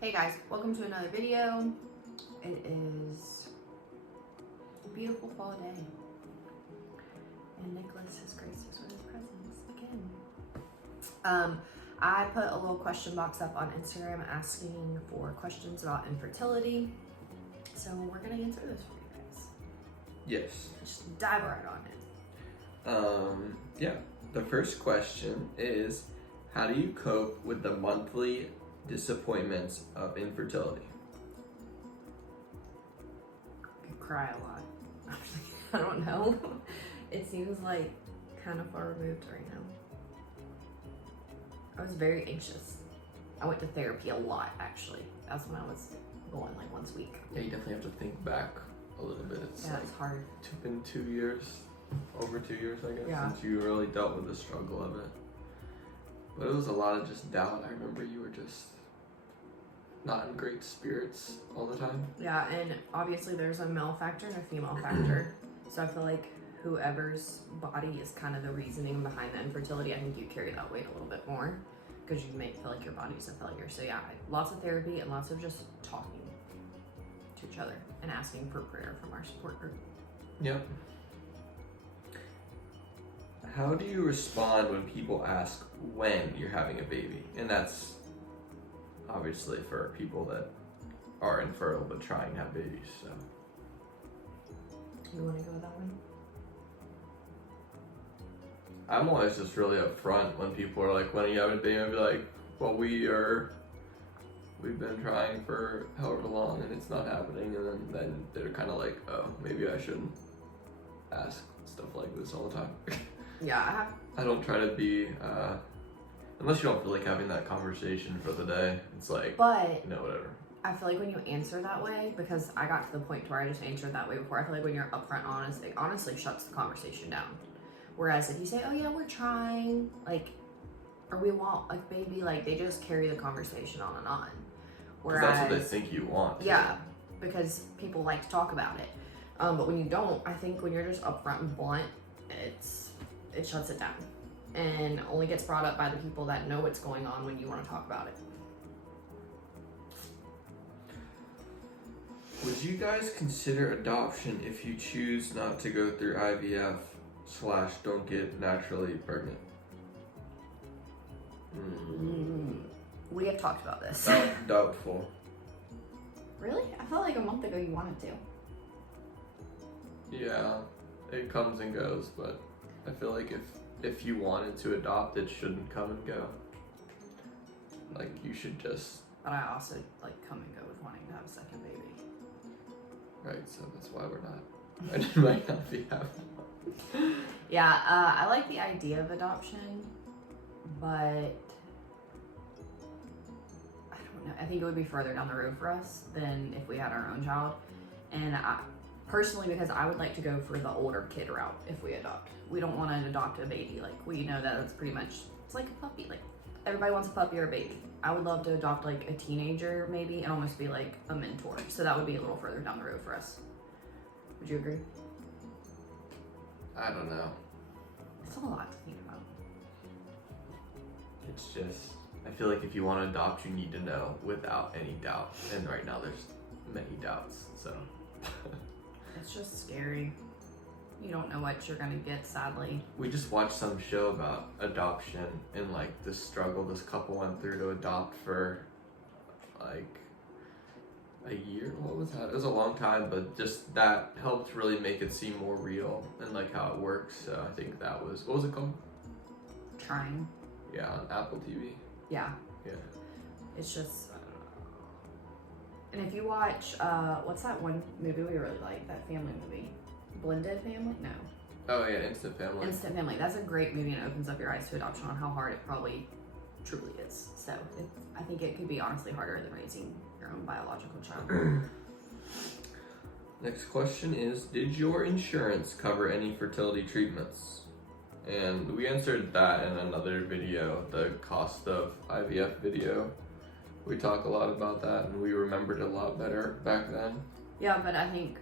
Hey guys, welcome to another video. It is a beautiful fall day and Nicholas has graced us with his presence again. I put a little question box up on Instagram asking for questions about infertility. So we're gonna answer this for you guys. Yes. Just dive right on it. Yeah. The first question is, how do you cope with the monthly disappointments of infertility? I cry a lot. I don't know. It seems like kind of far removed right now. I was very anxious. I went to therapy a lot, actually. That's when I was going like once a week. Yeah, you definitely have to think back a little bit. It's it's hard. Been 2 years, over 2 years, I guess, since you really dealt with the struggle of it. But it was a lot of just doubt. I remember you were just not in great spirits all the time. Yeah, and obviously there's a male factor and a female factor. So I feel like whoever's body is kind of the reasoning behind the infertility, I think you carry that weight a little bit more because you may feel like your body's a failure. So yeah, lots of therapy and lots of just talking to each other and asking for prayer from our support group. Yep. How do you respond when people ask when you're having a baby? And that's obviously for people that are infertile but trying to have babies, so. You want to go with that one? I'm always just really upfront when people are like, when are you having a baby? I'd be like, well, we've been trying for however long and it's not happening. And then they're kind of like, oh, maybe I shouldn't ask stuff like this all the time. Yeah, I don't try to be, unless you don't feel like having that conversation for the day, it's like, but whatever. I feel like when you answer that way, because I got to the point where I just answered that way before, I feel like when you're upfront honest, it honestly shuts the conversation down. Whereas if you say, oh yeah, we're trying, like, or we want a baby, like, they just carry the conversation on and on. Whereas, that's what they think you want. Yeah, because people like to talk about it. But when you don't, I think when you're just upfront and blunt, it shuts it down and only gets brought up by the people that know what's going on when you want to talk about it. Would you guys consider adoption if you choose not to go through IVF / don't get naturally pregnant? We have talked about this. Doubtful. Really? I felt like a month ago you wanted to. Yeah, it comes and goes, but I feel like if you wanted to adopt, it shouldn't come and go. Like, you should just... But I also, like, come and go with wanting to have a second baby. Right, so that's why we're not. I might not be having one. Yeah, I like the idea of adoption, but I don't know. I think it would be further down the road for us than if we had our own child. And personally, because I would like to go for the older kid route if we adopt. We don't want to adopt a baby. Like, we know that it's pretty much, it's like a puppy. Like, everybody wants a puppy or a baby. I would love to adopt like a teenager maybe and almost be like a mentor. So that would be a little further down the road for us. Would you agree? I don't know. It's a lot to think about. It's just, I feel like if you want to adopt, you need to know without any doubt. And right now there's many doubts, so. It's just scary. You don't know what you're gonna get, sadly. We just watched some show about adoption and like the struggle this couple went through to adopt for like a year. What was that? It was a long time, but just that helped really make it seem more real and like how it works. So I think that was, what was it called? Trying. Yeah, on Apple TV. Yeah. Yeah. It's just, I don't know. And if you watch, what's that one movie we really like? That family movie? Blended Family? No. Oh yeah, Instant Family. Instant Family. That's a great movie and it opens up your eyes to adoption on how hard it probably truly is. So I think it could be honestly harder than raising your own biological child. Next question is, did your insurance cover any fertility treatments? And we answered that in another video, the cost of IVF video. We talk a lot about that and we remembered it a lot better back then. Yeah, but I think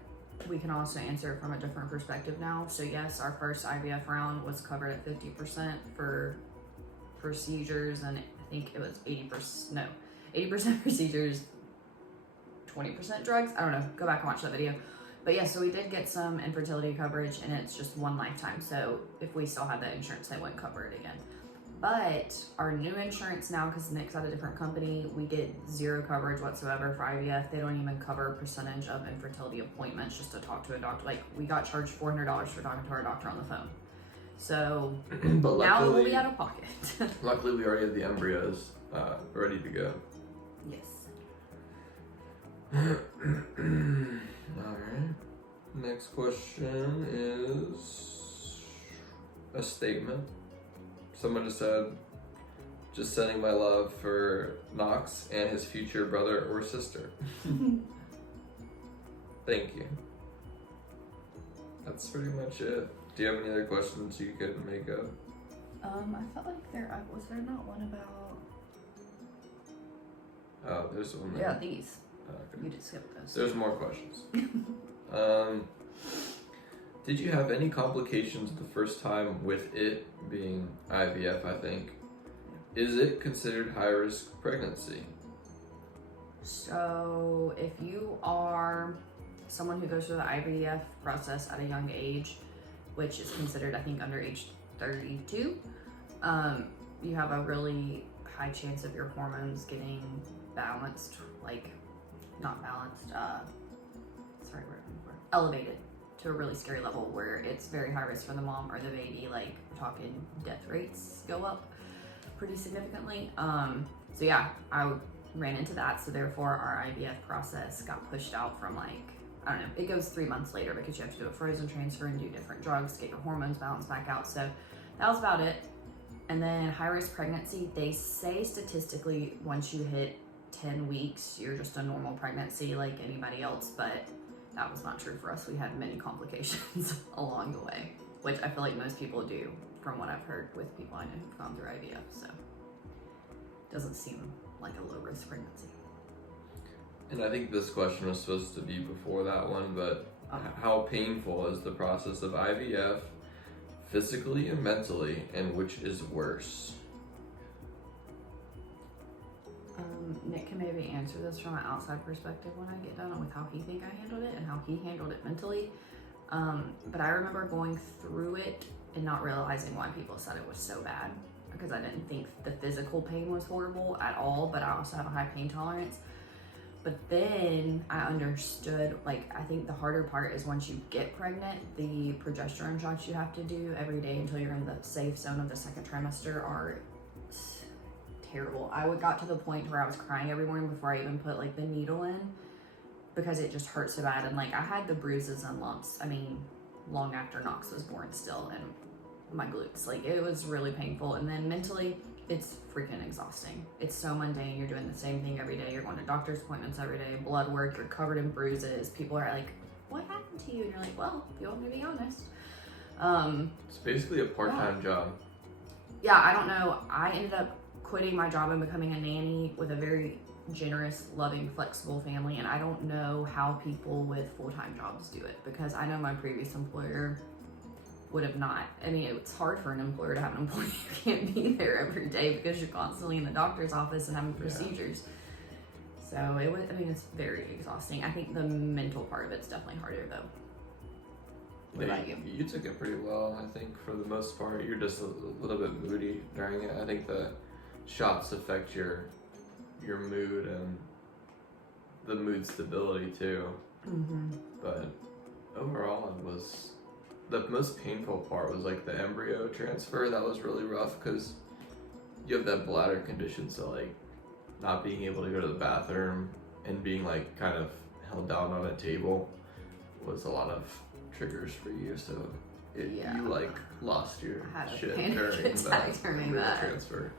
we can also answer it from a different perspective now. So yes, our first IVF round was covered at 50% for procedures, and I think it was 80%, no, 80% procedures, 20% drugs. I don't know. Go back and watch that video. But yeah, so we did get some infertility coverage, and it's just one lifetime. So if we still had that insurance, they wouldn't cover it again. But our new insurance now, because Nick's at a different company, we get zero coverage whatsoever for IVF. They don't even cover a percentage of infertility appointments just to talk to a doctor. Like, we got charged $400 for talking to our doctor on the phone. So but now luckily, we'll be out of pocket. luckily, we already have the embryos ready to go. Yes. Alright. Next question is a statement. Someone just said, just sending my love for Knox and his future brother or sister. Thank you. That's pretty much it. Do you have any other questions you could make up? I felt like was there not one about... Oh, there's one there. Yeah, these. Okay. You just skipped those. There's more questions. Did you have any complications the first time with it being IVF, I think? Is it considered high-risk pregnancy? So if you are someone who goes through the IVF process at a young age, which is considered, I think, under age 32, you have a really high chance of your hormones getting balanced, like, not balanced, elevated to a really scary level where it's very high risk for the mom or the baby. Like, we're talking death rates go up pretty significantly. So yeah, I ran into that. So therefore our IVF process got pushed out from, like, I don't know, it goes 3 months later because you have to do a frozen transfer and do different drugs to get your hormones balanced back out. So that was about it. And then high risk pregnancy, they say statistically once you hit 10 weeks, you're just a normal pregnancy like anybody else, but that was not true for us. We had many complications along the way, which I feel like most people do from what I've heard with people I know who've gone through IVF. So it doesn't seem like a low risk pregnancy. And I think this question was supposed to be before that one, but how painful is the process of IVF physically and mentally, and which is worse? Nick can maybe answer this from an outside perspective when I get done with how he think I handled it and how he handled it mentally. But I remember going through it and not realizing why people said it was so bad, because I didn't think the physical pain was horrible at all, but I also have a high pain tolerance. But then I understood, like, I think the harder part is once you get pregnant, the progesterone shots you have to do every day until you're in the safe zone of the second trimester are terrible. I got to the point where I was crying every morning before I even put, like, the needle in, because it just hurt so bad. And, like, I had the bruises and lumps, I mean, long after Knox was born still, and my glutes. Like, it was really painful. And then mentally, it's freaking exhausting. It's so mundane. You're doing the same thing every day. You're going to doctor's appointments every day, blood work, you're covered in bruises. People are like, what happened to you? And you're like, well, if you want me to be honest. It's basically a part-time job. Yeah, I don't know. I ended up quitting my job and becoming a nanny with a very generous, loving, flexible family. And I don't know how people with full-time jobs do it, because I know my previous employer would have not. I mean, it's hard for an employer to have an employee who can't be there every day because you're constantly in the doctor's office and having procedures. So it was, I mean, it's very exhausting. I think the mental part of it's definitely harder though. What about you? You took it pretty well, I think, for the most part. You're just a little bit moody during it. I think the shots affect your mood and the mood stability too. Mm-hmm. But overall, it was, the most painful part was like the embryo transfer. That was really rough because you have that bladder condition, so like not being able to go to the bathroom and being like kind of held down on a table was a lot of triggers for you. So you like lost your shit during the embryo transfer.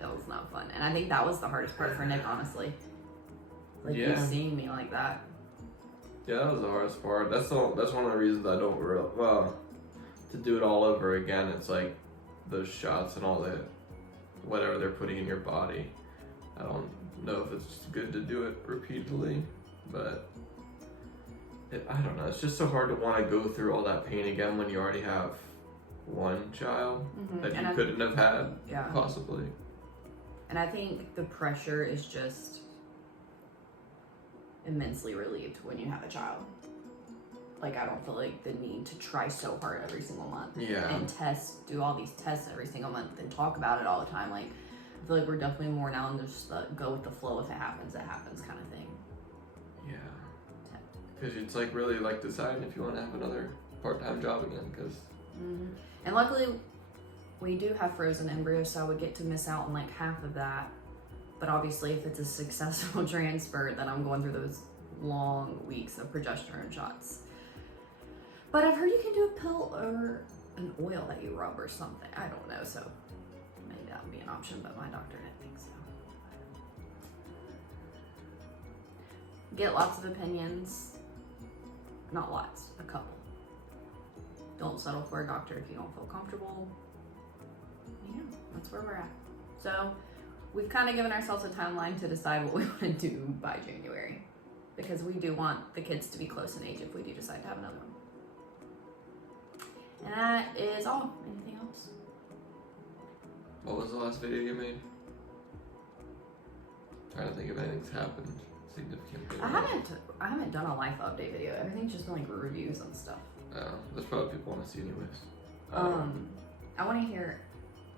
That was not fun, and I think that was the hardest part for Nick, honestly. Like, you seeing me like that. Yeah, that was the hardest part. That's one of the reasons I don't to do it all over again. It's like those shots and all that, whatever they're putting in your body. I don't know if it's good to do it repeatedly, but I don't know. It's just so hard to want to go through all that pain again when you already have one child that you couldn't have had possibly. And I think the pressure is just immensely relieved when you have a child. Like, I don't feel like the need to try so hard every single month. Yeah. And do all these tests every single month and talk about it all the time. Like, I feel like we're definitely more now and just go with the flow. If it happens kind of thing. Yeah. Because it's like really like deciding if you want to have another part-time job again. Because. Mm-hmm. And luckily, we do have frozen embryos, so I would get to miss out on like half of that. But obviously, if it's a successful transfer, then I'm going through those long weeks of progesterone shots. But I've heard you can do a pill or an oil that you rub or something. I don't know, so maybe that would be an option, but my doctor didn't think so. Get lots of opinions. Not lots, a couple. Don't settle for a doctor if you don't feel comfortable. Yeah, that's where we're at. So we've kind of given ourselves a timeline to decide what we want to do by January, because we do want the kids to be close in age if we do decide to have another one. And that is all. Anything else? What was the last video you made? Trying to think if anything's happened significantly. I haven't done a life update video. Everything's just been like reviews and stuff. Oh, that's probably what people want to see anyways. I want to hear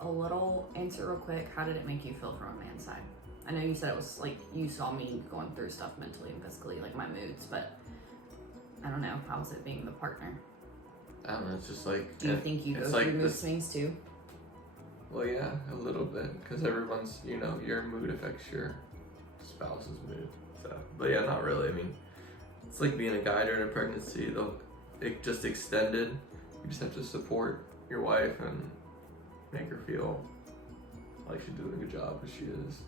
a little answer real quick. How did it make you feel from a man's side? I know you said it was like you saw me going through stuff mentally and physically, like my moods, but I don't know. How was it being the partner? I don't know, it's just like... Do you think you go through mood swings too? Well, yeah, a little bit, because everyone's, your mood affects your spouse's mood, so... But yeah, not really, I mean, it's like being a guy during a pregnancy, it just extended, you just have to support your wife and make her feel like she's doing a good job, as she is.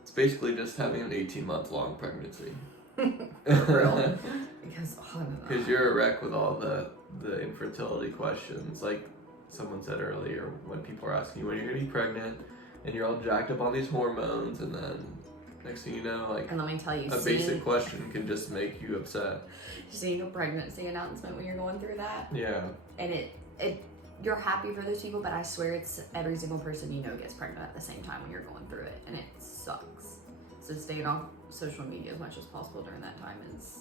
It's basically just having an 18-month long pregnancy. For real? Because I don't know. Because you're a wreck with all the infertility questions. Like someone said earlier, when people are asking you when you're going to be pregnant, and you're all jacked up on these hormones, and then next thing you know, like, and let me tell you, basic question can just make you upset. Seeing a pregnancy announcement when you're going through that. Yeah. And it you're happy for those people, but I swear it's every single person you know gets pregnant at the same time when you're going through it, and it sucks. So staying off social media as much as possible during that time is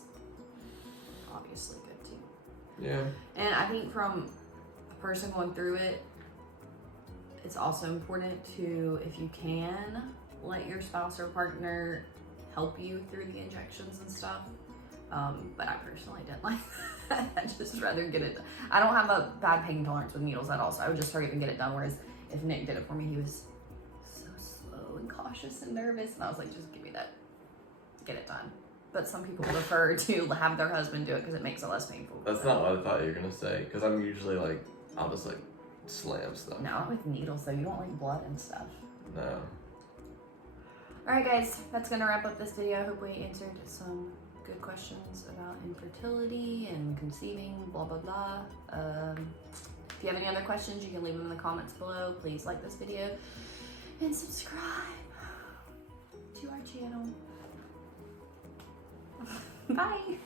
obviously good too. Yeah. And I think from a person going through it, it's also important to, if you can, let your spouse or partner help you through the injections and stuff. But I personally didn't like that. I'd just rather get it done. I don't have a bad pain tolerance with needles at all, so I would just hurry up and get it done. Whereas if Nick did it for me, he was so slow and cautious and nervous, and I was like, just give me that, get it done. But some people prefer to have their husband do it because it makes it less painful. That's not what I thought you were gonna say, because I'm usually like, I'll just like slam stuff. No, not with needles though. You don't like blood and stuff. No. Alright guys, that's gonna wrap up this video. I hope we answered some good questions about infertility and conceiving, blah blah blah. If you have any other questions, you can leave them in the comments below. Please like this video and subscribe to our channel. Bye.